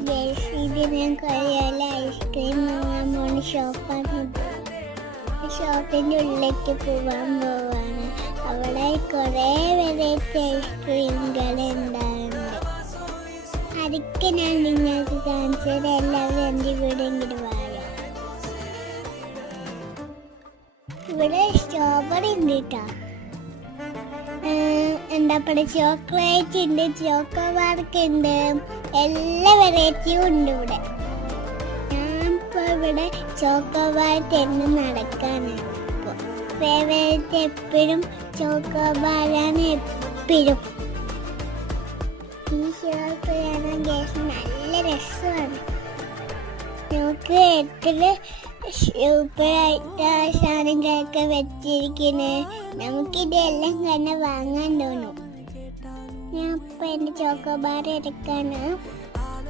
ഇത് ഞാൻ കഴിയാല ഐസ്ക്രീം വാങ്ങാൻ പോണ ഷോപ്പാണ്. ഷോപ്പിൻ്റെ ഉള്ളിലേക്ക് പോവാണ്. അവിടെ കുറേ വെറൈറ്റി ഐസ്ക്രീമുകൾ ഉണ്ടാകുന്നുണ്ട്. അതൊക്കെ ഞാൻ നിങ്ങൾക്ക് കാണിച്ചത്. എല്ലാവരും എൻ്റെ വീട് ഇങ്ങോട്ട് വാങ്ങാം. ഇവിടെ സ്ട്രോബെറി ഉണ്ട് കേട്ടോ. എന്താ പറയുക, ചോക്ലേറ്റ് ഉണ്ട്, ചോക്കോബാർക്ക് ഉണ്ട്, എല്ലാ വെറൈറ്റിയും ഉണ്ട് ഇവിടെ. ഞാൻ ഇപ്പോൾ ഇവിടെ ചോക്കോബാർ തന്നെ നടക്കാനാണ്. ഇപ്പോൾ ഫേവറേറ്റ് എപ്പോഴും ചോക്കോബാറാണ് എപ്പോഴും. ഈ ഷോപ്പ് കാണാൻ കേസ് നല്ല രസമാണ്. നമുക്ക് എത്ര സൂപ്പറായിട്ട് സാധനങ്ങളൊക്കെ വെച്ചിരിക്കുന്നത്. നമുക്കിതെല്ലാം തന്നെ വാങ്ങാൻ തോന്നും. ഞാൻ ഇപ്പം എൻ്റെ ചോക്കോബാർ എടുക്കാണ്.